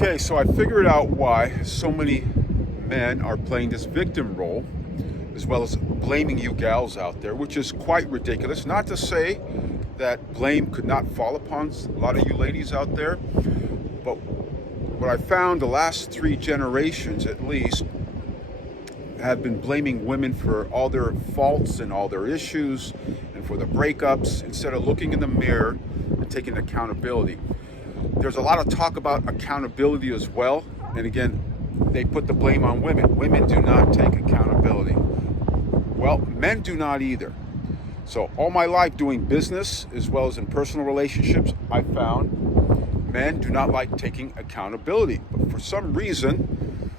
Okay, so I figured out why so many men are playing this victim role, as well as blaming you gals out there, which is quite ridiculous. Not to say that blame could not fall upon a lot of you ladies out there, but what I found the last 3 generations at least have been blaming women for all their faults and all their issues and for the breakups instead of looking in the mirror and taking accountability. There's a lot of talk about accountability as well, and again, they put the blame on women. Women do not take accountability. Well, men do not either. So all my life doing business as well as in personal relationships, I found men do not like taking accountability. But for some reason,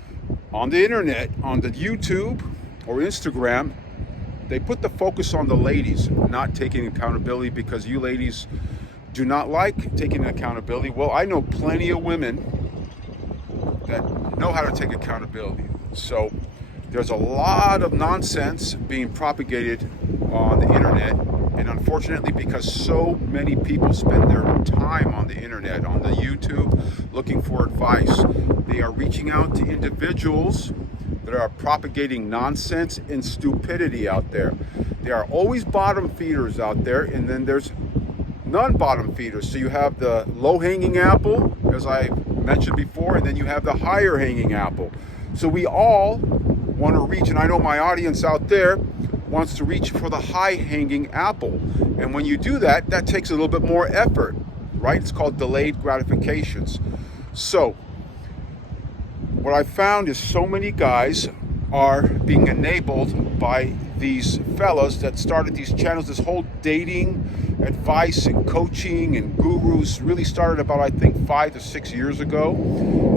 on the internet, on the YouTube or Instagram, they put the focus on the ladies not taking accountability because you ladies do not like taking accountability. Well, I know plenty of women that know how to take accountability. So there's a lot of nonsense being propagated on the internet, and unfortunately, because so many people spend their time on the internet, on the YouTube, looking for advice, they are reaching out to individuals that are propagating nonsense and stupidity out there. There are always bottom feeders out there, and then there's non-bottom feeders. So you have the low-hanging apple, as I mentioned before, and then you have the higher hanging apple. So we all want to reach, and I know my audience out there wants to reach for the high-hanging apple. And when you do that, that takes a little bit more effort, right? It's called delayed gratifications. So what I found is so many guys are being enabled by these fellas that started these channels. This whole dating advice and coaching and gurus really started about, I think, 5 to 6 years ago.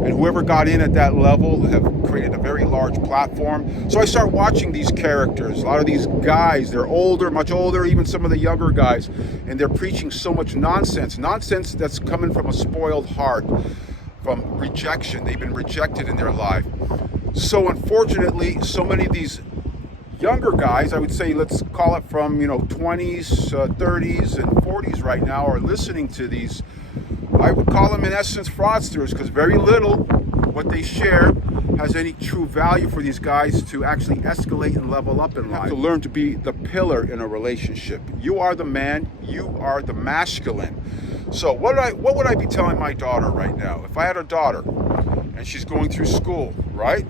And whoever got in at that level have created a very large platform. So I start watching these characters. A lot of these guys, they're older, much older, even some of the younger guys, and they're preaching so much nonsense. Nonsense that's coming from a spoiled heart, from rejection. They've been rejected in their life. So unfortunately, so many of these younger guys, I would say, let's call it from 20s, 30s, and 40s right now, are listening to these. I would call them in essence fraudsters, because very little what they share has any true value for these guys to actually escalate and level up in life. You have to learn to be the pillar in a relationship. You are the man. You are the masculine. So what would I be telling my daughter right now? If I had a daughter and she's going through school, right?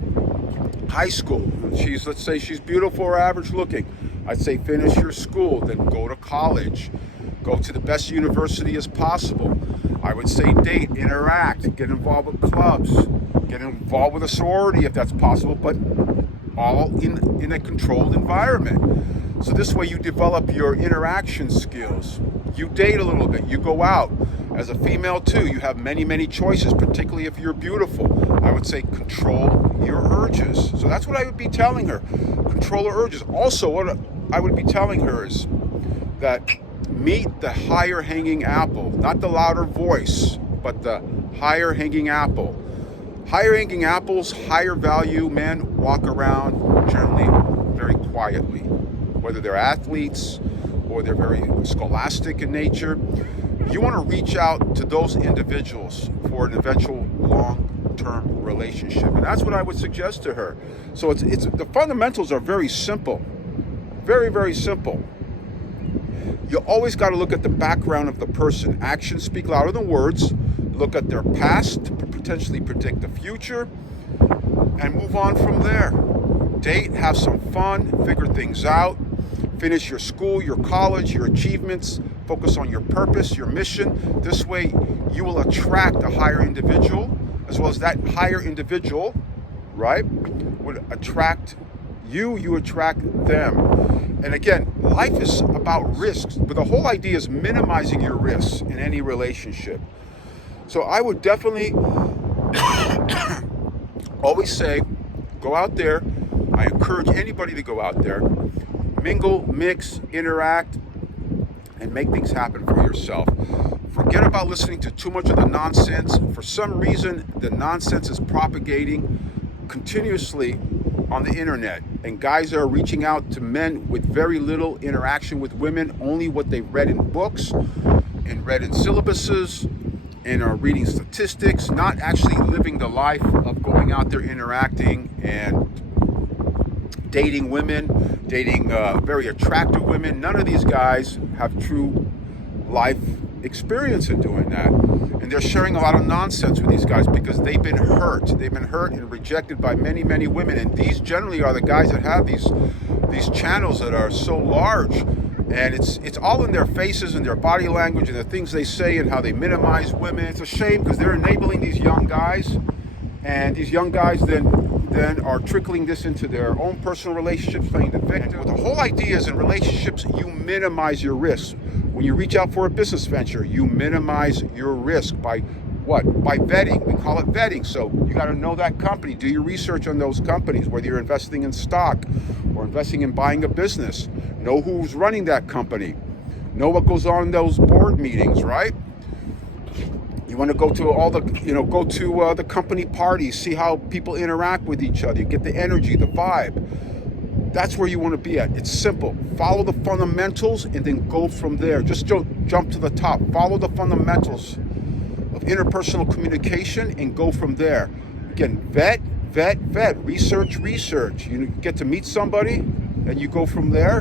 High school. Let's say she's beautiful or average looking. I'd say finish your school, then go to college. Go to the best university as possible. I would say date, interact, get involved with clubs, get involved with a sorority if that's possible, but all in a controlled environment. So this way you develop your interaction skills. You date a little bit, you go out. As a female too, you have many, many choices, particularly if you're beautiful. I would say control your urges. So that's what I would be telling her. Control her urges. Also, what I would be telling her is that meet the higher hanging apple, not the louder voice, but the higher hanging apple. Higher hanging apples, higher value men walk around generally very quietly, whether they're athletes or they're very scholastic in nature. You want to reach out to those individuals for an eventual long-term relationship, and that's what I would suggest to her. So it's the fundamentals are very simple, very, very simple. You always got to look at the background of the person. Actions speak louder than words. Look at their past to potentially predict the future, and move on from there. Date, have some fun, figure things out. Finish your school, your college, your achievements. Focus on your purpose, your mission. This way you will attract a higher individual, as well as that higher individual, right, would attract you, you attract them. And again, life is about risks, but the whole idea is minimizing your risks in any relationship. So I would definitely always say, go out there. I encourage anybody to go out there, mingle, mix, interact, and make things happen for yourself. Forget about listening to too much of the nonsense. For some reason, the nonsense is propagating continuously on the internet, and guys are reaching out to men with very little interaction with women, only what they've read in books and read in syllabuses, and are reading statistics, not actually living the life of going out there interacting and dating women, dating very attractive women. None of these guys have true life experience in doing that. And they're sharing a lot of nonsense with these guys because they've been hurt. They've been hurt and rejected by many, many women. And these generally are the guys that have these channels that are so large. And it's all in their faces and their body language and the things they say and how they minimize women. It's a shame because they're enabling these young guys. And these young guys then are trickling this into their own personal relationships, playing the victim. The whole idea is in relationships, you minimize your risks. When you reach out for a business venture, you minimize your risk by what? By vetting. We call it vetting. So you got to know that company. Do your research on those companies, whether you're investing in stock or investing in buying a business. Know who's running that company. Know what goes on in those board meetings, right? You want to go to all the, go to the company parties, see how people interact with each other, get the energy, the vibe. That's where you want to be at. It's simple. Follow the fundamentals and then go from there. Just don't jump to the top. Follow the fundamentals of interpersonal communication and go from there. Again, vet, research. You get to meet somebody and you go from there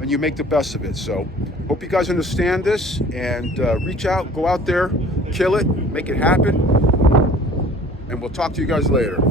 and you make the best of it. So hope you guys understand this and reach out, go out there, kill it, make it happen. And we'll talk to you guys later.